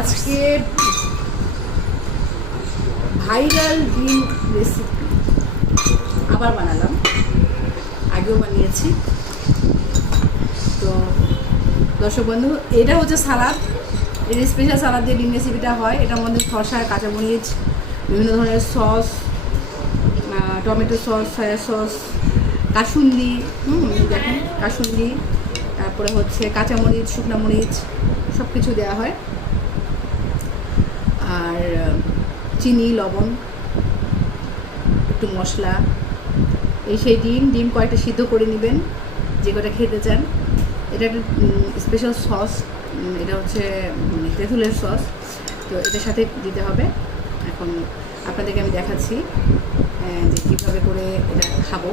আজকে ভাইরাল ডিম রেসিপি আবার বানালাম, আগেও বানিয়েছি। তো দর্শক বন্ধু, এটা হচ্ছে সালাদ, এটা স্পেশাল সালাদ দিয়ে ডিম রেসিপিটা হয়। এটার মধ্যে শসা, কাঁচামরিচ, বিভিন্ন ধরনের sauce, tomato sauce, soya sauce, kasundi, দেখেন কাসুন্দি, তারপরে হচ্ছে কাঁচামরিচ, শুকনো মরিচ, সব কিছু দেওয়া হয়। আর চিনি, লবণ, একটু মশলা, এই সেই ডিম কয়েকটা সিদ্ধ করে নেবেন যে কটা খেতে চান। এটা একটা স্পেশাল সস, এটা হচ্ছে তেঁতুলের সস, তো এটার সাথে দিতে হবে। এখন আপনাদেরকে আমি দেখাচ্ছি যে কীভাবে করে এটা খাবো।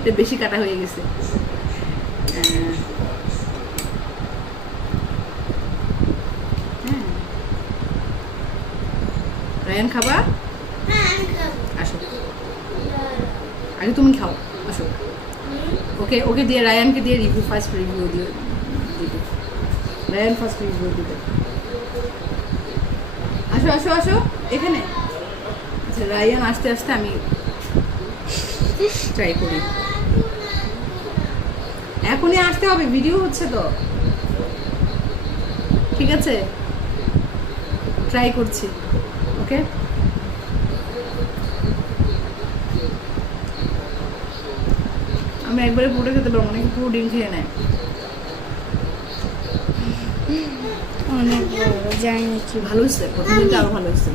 এটা বেশি কাটা হয়ে গেছে। রায়ান খাবা? আসো, আগে তুমি খাও, আসো। ওকে দিয়ে, রায়ানকে দিয়ে ফার্স্ট রিভিউ দিবে। রায়ান ফার্স্ট রিভিউ দিবে। আসো আসো আসো এখানে। আচ্ছা, রায়ান আস্তে আস্তে আমি ট্রাই করি। এখনই আসতে হবে, ভিডিও হচ্ছে তো, ঠিক আছে? ট্রাই করছি, ওকে? আমি একবারে পুরো খেতে পারবো, অনেকে পুরো ডিম খেয়ে নেয়। অনেক বড়, জানি না কি। ভালো হয়েছে, প্রথম দিকে আরো ভালো হয়েছিল।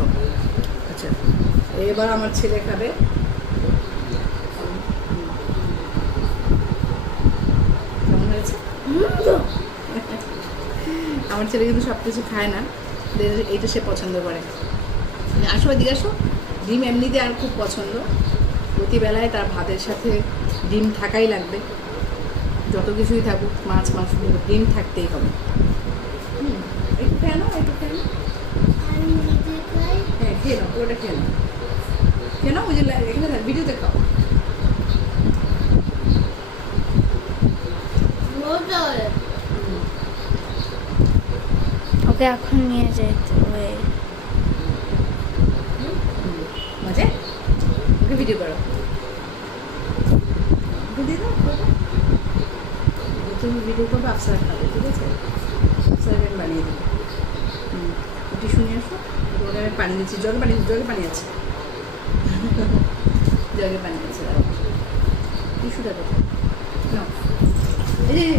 আচ্ছা, এবার আমার ছেলে খাবে। কেমন হয়েছে? আমার ছেলে কিন্তু সব কিছু খায় না, এইটা সে পছন্দ করে। আসো এদিকে আসো। ডিম এমনিতে আর খুব পছন্দ, প্রতিবেলায় তার ভাতের সাথে ডিম থাকাই লাগবে। যত কিছুই থাকুক, মাছ মাংস, ডিম থাকতেই হবে। একটু খেয়ে নাও, একটু খেয়ে নাও। হ্যাঁ, খেয়ে নাও, ওটা খেয়ে নাও, খেয়ে নাও। ওই যে এখানে ভিডিওতে খাও। ওকে এখন নিয়ে যেতে হবে। মজা? ওকে ভিডিও করো, দিয়ে দাও। তুমি ভিডিও করবে, আফসার খাবে, ঠিক আছে? আফসার বানিয়ে দেবে। ওটি শুনে আসো। ওটা আমি পানি দিচ্ছি, জগে পানি আছে, জগে পানি আছে। টিস্যুটা কোথায়? এই যে